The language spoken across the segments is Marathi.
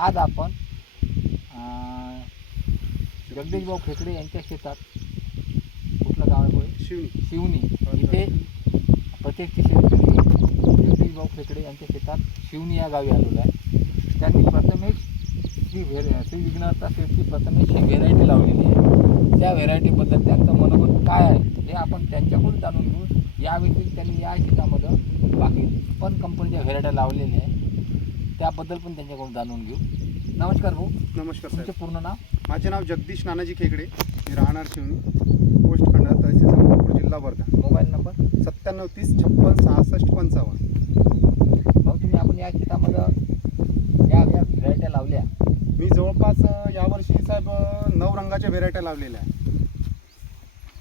आज आपण जगदीश भाऊ खेकडे यांच्या शेतात, कुठलं गाव आहे होय? शिवनी इथे प्रत्येकची शेतकरी जगदीश भाऊ खेकडे यांच्या शेतात शिवनी या गावी आलेलो आहे. त्यांनी प्रथमेश श्री विघ्नहर्ता सेटची प्रथमेश ही व्हेरायटी लावलेली आहे. त्या व्हेरायटीबद्दल त्यांचं मनोगत काय आहे हे आपण त्यांच्याकडून जाणून घेऊ. या व्यतिरिक्त त्यांनी या शेतामध्ये बाकी पण कंपनीच्या व्हेरायट्या लावलेल्या आहे, त्याबद्दल पण त्यांच्याकडून जाणून घेऊ. नमस्कार भाऊ. नमस्कार तुमचे साहेब. पूर्ण नाव? माझे नाव जगदीश नानाजी खेकडे, मी राहणार शिवनी, पोस्ट खंडाळा, तहसील संबळपूर, जिल्हा वर्धा. Mobile number? 97 30 56 66 55. भाऊ तुम्ही आपण या शेतामध्ये या व्हेरायट्या लावल्या? मी जवळपास यावर्षी साहेब 9 रंगाच्या व्हेरायट्या लावलेल्या आहे.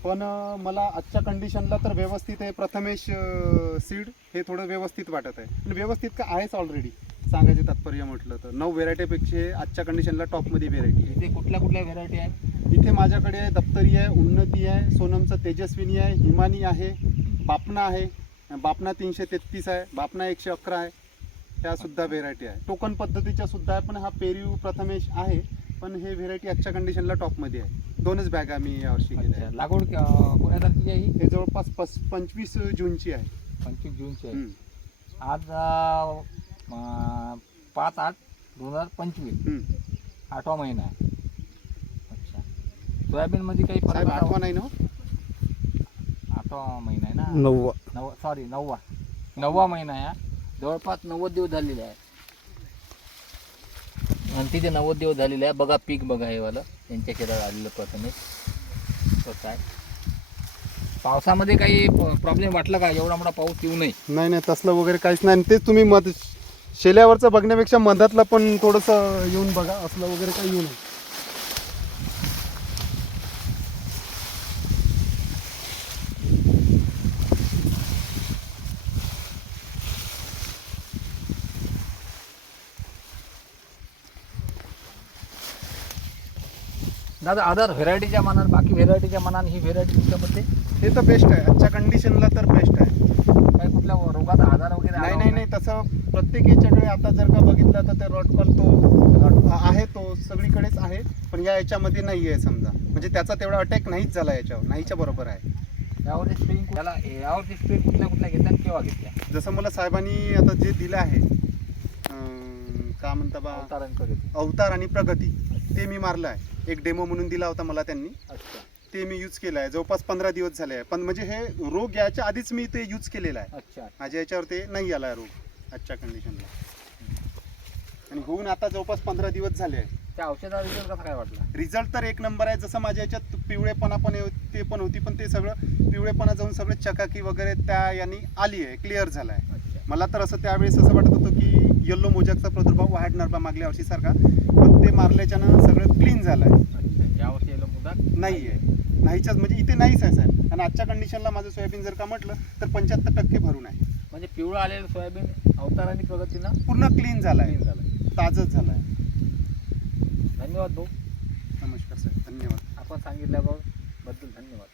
पण मला आजच्या कंडिशनला तर व्यवस्थित आहे. प्रथमेश सीड हे थोडं व्यवस्थित वाटत आहे. पण व्यवस्थित का आहेच ऑलरेडी, सांगायचे तात्पर्य म्हटलं तर 9 व्हेरायटीपेक्षा आजच्या कंडिशनला टॉपमध्ये व्हेरायटी आहे. इथे कुठल्या कुठल्या व्हेरायटी आहेत? इथे माझ्याकडे दप्तरी आहे, उन्नती आहे, सोनमचं तेजस्विनी आहे, हिमानी आहे, बापना आहे, बापना 333 आहे, बापना 111 आहे. ह्यासुद्धा व्हेरायटी आहे. टोकन पद्धतीच्या सुद्धा आहे, पण हा पेरिव प्रथमेश आहे. पण हे व्हेरायटी आजच्या कंडिशनला टॉपमध्ये आहे. 2च बॅगा मी यावर्षी केल्या आहेत. लागवड कोण्या तारखेची आहे? हे जवळपास 25 जूनची आहे. 25 जूनची आहे. हम्म. आज 5/8/2025 8वा महिना आहे. अच्छा. सोयाबीनमध्ये काही फरक साहेब आहे? 8वा नाही ना? 8वा महिना आहे ना? 9वा. 9वा महिना आहे. जवळपास 90 दिवस झालेले आहे. आणि तिथे 90 दिवस झालेले आहे. बघा पीक बघा हे वालं यांच्या शेतात आलेलं प्रथमेश स्वतः आहे. पावसामध्ये काही प्रॉब्लेम वाटला का? एवढा मोठा पाऊस येऊ नये. नाही तसलं वगैरे काहीच नाही. तेच तुम्ही शेल्यावरचं बघण्यापेक्षा मधातलं पण थोडंसं येऊन बघा, असलं वगैरे काही येऊ नये. दादा अदर व्हेरायटीच्या मानाने, बाकी व्हेरायटीच्या मानाने ही व्हेरायटी तुमच्यामध्ये हे तर बेस्ट आहे. आजच्या कंडिशनला तर बेस्ट आहे. काही कुठल्या रोगाचा आजार वगैरे आला होता? नाही तसं प्रत्येक याच्याकडे आता जर का बघितलं तर ते रॉटकॉल तो आहे, तो सगळीकडेच आहे. पण याच्यामध्ये नाही आहे समजा, म्हणजे त्याचा तेवढा अटॅक नाहीच झाला याच्यावर, नाहीच्या बरोबर आहे. यावरती स्प्रे कुठल्या कुठल्या घेतल्या आणि केव्हा घेतल्या? जसं मला साहेबांनी आता जे दिलं आहे, का म्हणता बा, अवतार आणि प्रगती, ते मी मारलं आहे. एक डेमो म्हणून दिला होता मला त्यांनी. अच्छा. ते मी यूज केलं आहे. जवळपास 15 दिवस झाले आहे. पण म्हणजे हे रोग याच्या आधीच मी ते यूज केलेलं आहे. अच्छा. माझ्या याच्यावर ते नाही आला रोग आजच्या कंडिशनला. आणि होऊन आता जवळपास 15 दिवस झाले आहे. त्या औषधाचा रिझल्ट कसा काय वाटला? रिझल्ट तर 1 नंबर आहे. जसं माझ्या याच्यात पिवळेपणा पण ते पण होती, पण ते सगळं पिवळेपणा जाऊन सगळं चकाकी वगैरे त्या यांनी आली आहे, क्लिअर झाला आहे. अच्छा. मला तर असं त्यावेळेस असं वाटत होतं की येल्लो मोजॅकचा प्रादुर्भाव वाढणार बा मागल्या वर्षीसारखा, पण ते मारल्याच्यानं सगळं क्लीन झालं आहे. अच्छा. यावर्षी येलो मुदा नाही आहे, नाहीच्याच म्हणजे इथे नाहीच आहे साहेब. आणि आजच्या कंडिशनला माझं सोयाबीन जर का म्हटलं तर 75% भरून आहे. म्हणजे पिवळं आलेलं सोयाबीन अवतार आणि प्रगतीनं पूर्ण क्लीन झालं आहे, ताजंच झालं आहे. धन्यवाद भाऊ. नमस्कार साहेब, धन्यवाद. आपण सांगितल्याबद्दल धन्यवाद.